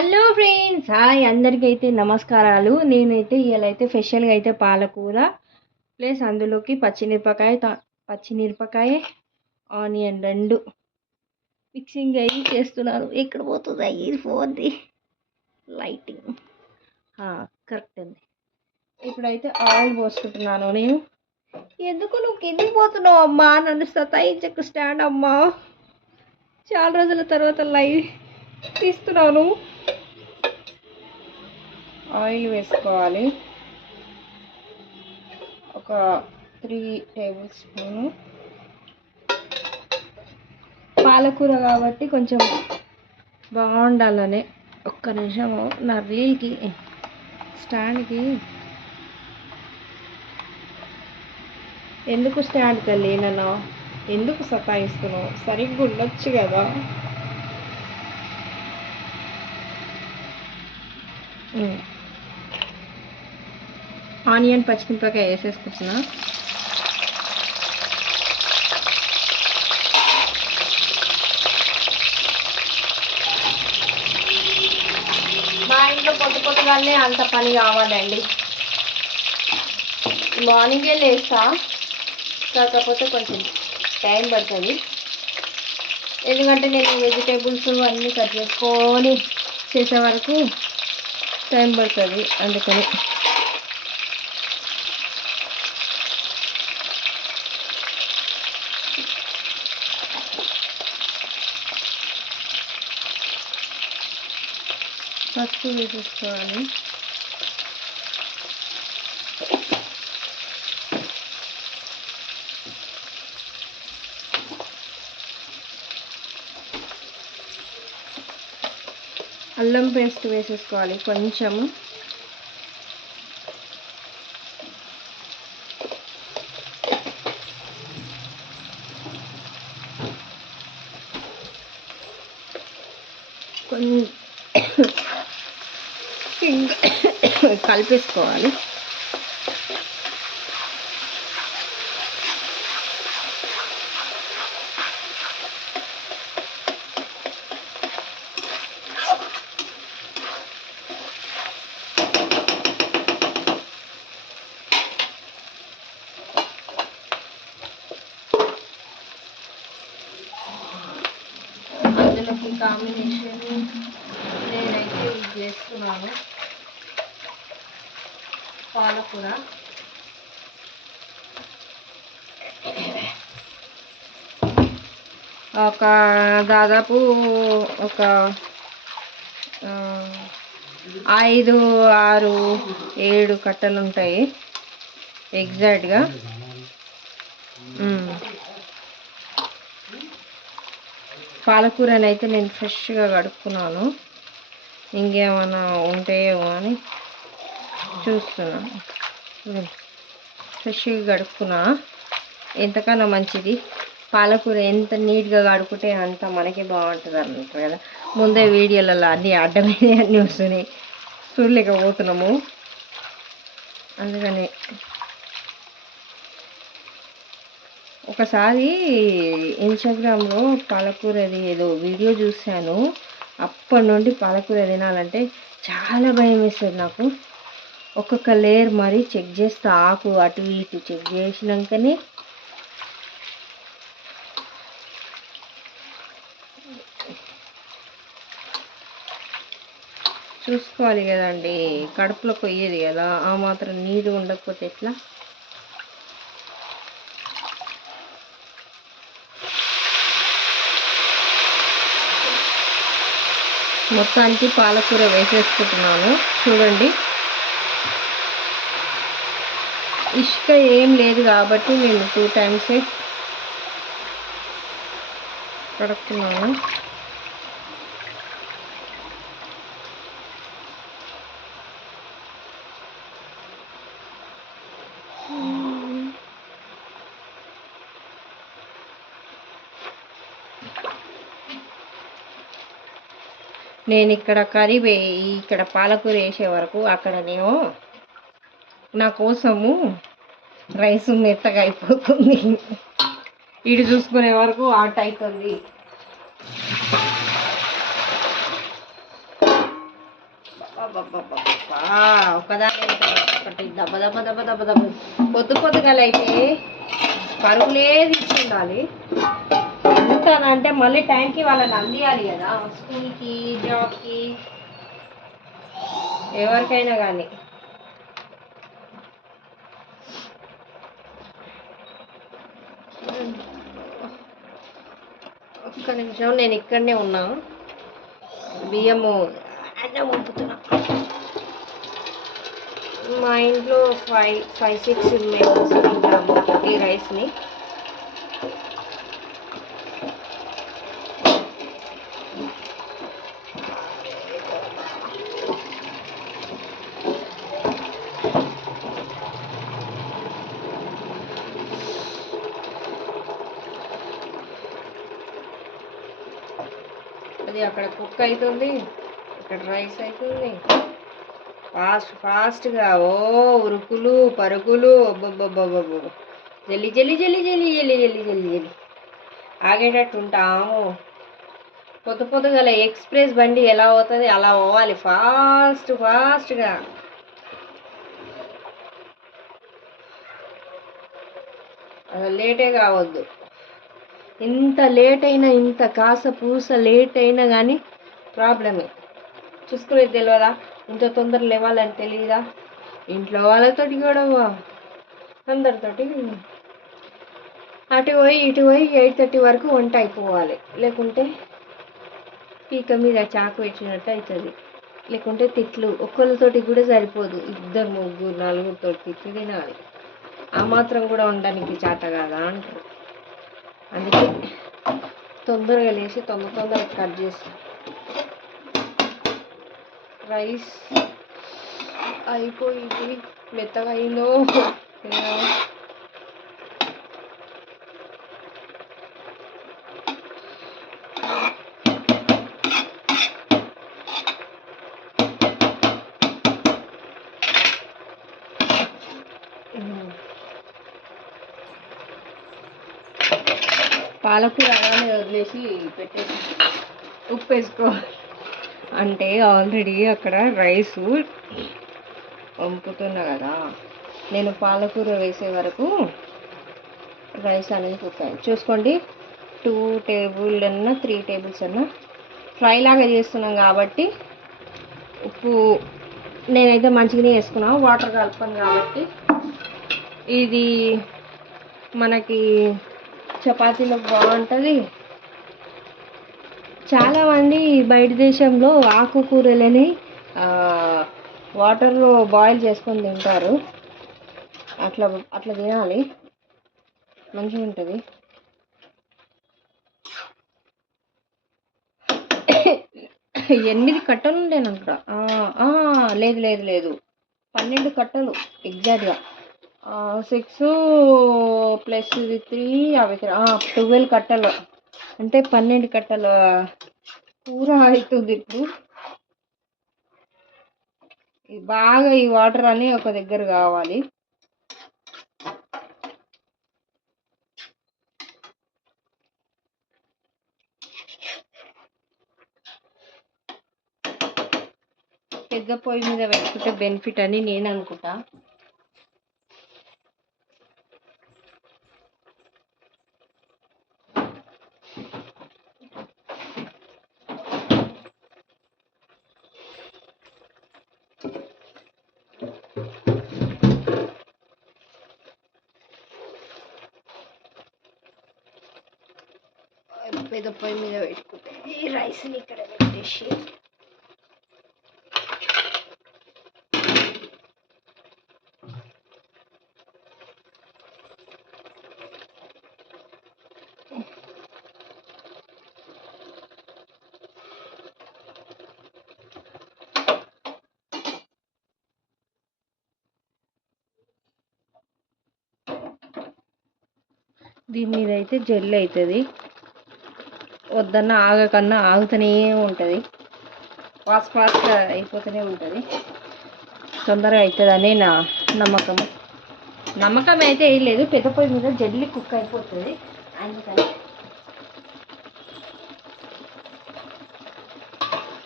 Hello friends hi అందరికీ అయితే నమస్కారాలు. నేనైతే ఇలా అయితే స్పెషల్గా అయితే పాలకూర ప్లస్ అందులోకి పచ్చిమిరపకాయ పచ్చిమిరపకాయ ఆనియన్ రెండు. మిక్సింగ్ అయ్యి చేస్తున్నాను ఎక్కడ పోతుంది అయ్యి ఫోన్ది లైటింగ్ కరెక్ట్ ఉంది. ఇప్పుడైతే ఆయిల్ పోసుకుంటున్నాను నేను. ఎందుకు నువ్వు కిందికి పోతున్నావు అమ్మా? నన్ను సతాయించకు స్టాండ్ అమ్మా. చాలా రోజుల తర్వాత లైవ్ తీస్తున్నాను ఆయిల్ వేసుకోవాలి. ఒక త్రీ టేబుల్ స్పూను. పాలకూర కాబట్టి కొంచెం బాగుండాలని ఒక్క నిమిషము. నా రీల్కి స్టాండ్కి. ఎందుకు స్టాండ్ తల్లి నన్ను? ఎందుకు సతాయిస్తున్నావు? సరిగ్గా ఉండొచ్చు కదా. ఉమ్. ఆనియన్ పచ్చిమిరపకాయ వేసేసుకుంటున్నా. మా ఇంట్లో పొద్దు పొద్దుగానే అంత పని కావాలండి. మార్నింగే లేస్తా కాకపోతే కొంచెం టైం పడుతుంది. ఎందుకంటే నేను వెజిటేబుల్స్ అన్నీ కట్ చేసుకొని చేసే వరకు టైం పడుతుంది అందుకని. పసుపు వేసేసుకోవాలి అల్లం పేస్ట్ వేసేసుకోవాలి కొంచెము కొంచెం కలిపేసుకోవాలి. అందులోకి కాంబినేషన్ నేనైతే ఇది చేస్తున్నాను. పాలకూర. ఒక దాదాపు ఒక ఐదు ఆరు ఏడు కట్టలు ఉంటాయి ఎగ్జాక్ట్గా పాలకూరని అయితే నేను ఫ్రెష్గా కడుక్కున్నాను. ఇంకేమైనా ఉంటాయేమో అని చూస్తున్నాను ఫ్రెష్గా కడుక్కున్నా. ఎంతకన్నా మంచిది. పాలకూర ఎంత నీట్గా కడుక్కుంటే అంత మనకే బాగుంటుంది అంటారు కదా. ముందే వీడియోలలో అన్నీ అడ్డమైన అన్నీ వస్తున్నాయి. చూడలేకపోతున్నాము. అందుకని ఒకసారి ఇన్స్టాగ్రామ్లో పాలకూరది ఏదో వీడియో చూశాను. అప్పటి నుండి పాలకూర తినాలంటే చాలా భయం వేస్తుంది నాకు. ఒక్కొక్క లేయర్ మరి చెక్ చేస్తా ఆకు అటు ఇటు చెక్ చేసినాకనే చూసుకోవాలి కదండి. కడుపులో కొయ్యేది కదా ఆ మాత్రం నీరు ఉండకపోతే ఎట్లా? మొత్తానికి పాలకూర వేసేసుకుంటున్నాను. చూడండి. ఇసుక ఏం లేదు కాబట్టి నేను టూ టైమ్సే కడుక్కున్నాను నేను ఇక్కడ కర్రీ ఇక్కడ పాలకూర వేసే వరకు అక్కడనేమో నా కోసము రైస్ మెత్తగా అయిపోతుంది. ఇటు చూసుకునే వరకు ఆట అవుతుంది ఒకదాని ఒకటి దెబ్బ దెబ్బ దెబ్బ దెబ్బ దెబ్బ పొద్దు పొద్దుగాలైతే పరుగులే తీసుకుండాలి. అంటే మళ్ళీ టైంకి వాళ్ళని అందియాలి కదా స్కూల్కి జాబ్కి. ఎవరికైనా కానీ. ఒక్క నిమిషం నేను ఇక్కడనే ఉన్నా. బియ్యము అన్నం వంపుతున్నా. మా ఇంట్లో ఫైవ్ ఫైవ్ సిక్స్ మెంబర్స్ తింటాము ఈ రైస్ని. అది అక్కడ కుక్ అవుతుంది ఇక్కడ రైస్ అవుతుంది ఫాస్ట్ ఫాస్ట్గా ఓ ఉరుకులు పరుగులు అబ్బబ్బబ్బబ్బబ్బ. జల్లి జల్లి జల్లి జల్లి జల్లి జల్లి జల్లి జల్లి. ఆగేటట్టు ఉంటాము. పొద్దు పొద్దుగల ఎక్స్ప్రెస్ బండి ఎలా అవుతుంది అలా పోవాలి. ఫాస్ట్ ఫాస్ట్గా. అసలు లేటే కావద్దు. ఎంత లేట్ అయినా ఇంత కాస పూస లేట్ అయినా కానీ ప్రాబ్లమే. చూసుకునేది తెలియదా ఇంత తొందర లేవాలని తెలియదా ఇంట్లో వాళ్ళతోటి గొడవ అందరితోటి అటు పోయి ఇటు పోయి ఎయిట్ థర్టీ వరకు వంట అయిపోవాలి. లేకుంటే పీక మీద చాకు ఇచ్చినట్టు అవుతుంది లేకుంటే తిట్లు ఒక్కళ్ళతోటి కూడా సరిపోదు. ఇద్దరు ముగ్గురు నలుగురితో తిట్లు తినాలి. ఆ మాత్రం కూడా ఉండడానికి చేత కాదా అంటారు. అందుకే తొందరగా లేచి తొందర తొందరగా కట్ చేసి. రైస్ అయిపోయింది. మెత్తగా అయిందో ఏమో. ఉమ్. పాలకూర అలానే వదిలేసి పెట్టేసి ఉప్పు వేసుకో. అంటే ఆల్రెడీ అక్కడ రైస్ వంపుతున్నా కదా. నేను పాలకూర వేసే వరకు రైస్ అనేది కుక్ చూసుకోండి. టూ టేబుల్ అన్నా త్రీ టేబుల్స్ అన్నా ఫ్రై లాగా చేస్తున్నాం కాబట్టి ఉప్పు నేనైతే మంచిగానే వేసుకున్నాను వాటర్ కలుపుతాను కాబట్టి ఇది మనకి చపాతీలో బాగుంటుంది. చాలామంది బయట దేశంలో ఆకుకూరలని వాటర్లో బాయిల్ చేసుకొని తింటారు. అట్లా అట్లా తినాలి. మంచిగా ఉంటుంది. ఎనిమిది కట్టలు ఉండేనంట లేదు లేదు లేదు. పన్నెండు కట్టలు ఎగ్జాక్ట్గా. సిక్స్ ప్లస్ ఇది త్రీ అవి ట్వెల్వ్ కట్టలు. అంటే పన్నెండు కట్టలు కూర అవుతుంది ఇప్పుడు. బాగా ఈ వాటర్ అని ఒక దగ్గర కావాలి. పెద్ద పొయ్యి మీద పెట్టుకుంటే బెనిఫిట్ అని నేను అనుకుంటా. పెద్ద పొయ్యి మీద పెట్టుకుంటే ఈ రైస్ని ఇక్కడ పెట్టేసి దీని మీద అయితే జెల్ అవుతుంది. వద్దన్న ఆగకన్నా ఆగుతూనే ఉంటుంది. ఫాస్ట్ ఫాస్ట్ అయిపోతూనే ఉంటుంది. తొందరగా అవుతుందని నా నమ్మకం. నమ్మకం అయితే ఏం లేదు. పెద్ద పొయ్యి మీద జల్లి కుక్ అయిపోతుంది. అందుకని.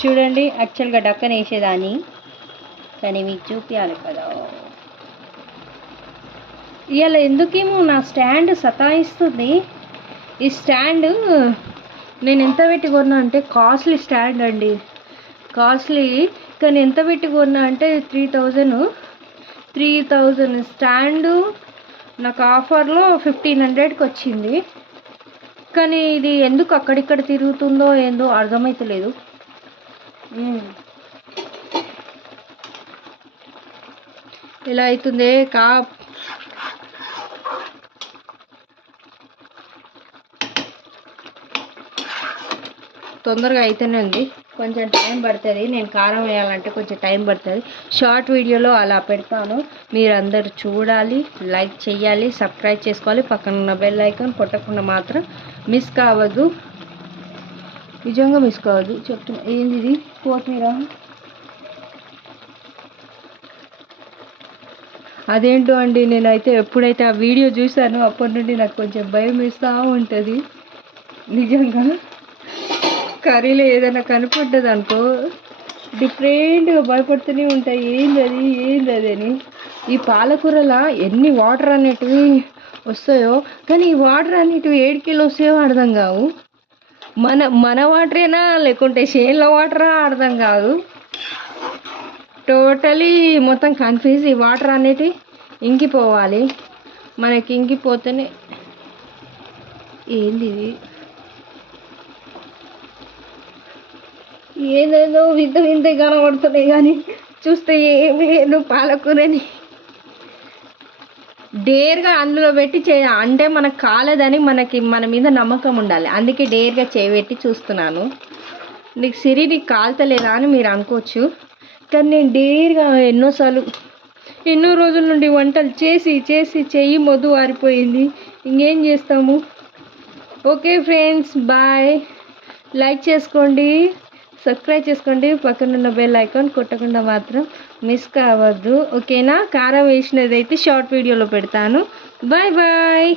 చూడండి యాక్చువల్గా డక్కన వేసేదాన్ని. కానీ మీకు చూపించాలి కదా. ఇవాళ ఎందుకేమో నా స్టాండ్ సతాయిస్తుంది. ఈ స్టాండ్ నేను ఎంత పెట్టి కొన్నా అంటే కాస్ట్లీ స్టాండ్ అండి. కాస్ట్లీ కానీ ఎంత పెట్టి కొన్నా అంటే three thousand. Three thousand stand నాకు ఆఫర్లో ఫిఫ్టీన్ హండ్రెడ్కి వచ్చింది. కానీ ఇది ఎందుకు అక్కడిక్కడ తిరుగుతుందో ఏందో అర్థమైతలేదు. ఇలా అవుతుంది? కా తొందరగా అయితేనే ఉంది. కొంచెం టైం పడుతుంది. నేను కారం వేయాలంటే కొంచెం టైం పడుతుంది. షార్ట్ వీడియోలో అలా పెడతాను. మీరు అందరు చూడాలి లైక్ చేయాలి సబ్స్క్రైబ్ చేసుకోవాలి. పక్కన ఉన్న బెల్ ఐకాన్ కొట్టకుండా మాత్రం మిస్ కావద్దు. నిజంగా మిస్ కావద్దు. చెప్తున్నా. ఏంది ఇది కొత్తిమీర? అదేంటో అండి నేనైతే ఎప్పుడైతే ఆ వీడియో చూశానో అప్పటి నుండి నాకు కొంచెం భయం వేస్తూ ఉంటుంది. నిజంగా. కర్రీలో ఏదైనా కనపడ్డది అనుకో డిఫరెంట్గా భయపడుతూనే ఉంటాయి ఏంది అది ఏంది అది అని. ఈ పాలకూరలో ఎన్ని వాటర్ అనేటివి వస్తాయో కానీ ఈ వాటర్ అనేటివి ఏడుకెళ్ళి వస్తాయో అర్థం కావు. మన మన వాటరేనా లేకుంటే షేన్ల వాటరా అర్థం కాదు. టోటలీ మొత్తం కన్ఫ్యూజ్ ఈ వాటర్ అనేటి ఇంకిపోవాలి. మనకి ఇంకిపోతేనే ఏంది ఇది ఏదేదో వింత వింత కనబడుతున్నాయి కానీ చూస్తే ఏమి లేదు పాలకూరని. డేర్గా అందులో పెట్టి చే అంటే మనకు కాలేదని మనకి మన మీద నమ్మకం ఉండాలి. అందుకే డేర్గా చేయబెట్టి చూస్తున్నాను. నీకు సిరి నీకు అని మీరు అనుకోవచ్చు. కానీ నేను డేర్గా ఎన్నోసార్లు ఎన్నో రోజుల నుండి వంటలు చేసి చేసి చెయ్యి మొద్దు ఆరిపోయింది ఇంకేం చేస్తాము? Okay friends bye. లైక్ చేసుకోండి. సబ్స్క్రైబ్ చేసుకోండి. పక్కన ఉన్న బెల్ ఐకాన్ కొట్టకుండా మాత్రం మిస్ కావద్దు. ఓకేనా కారం వేసినది అయితే షార్ట్ వీడియోలో పెడతాను. Bye bye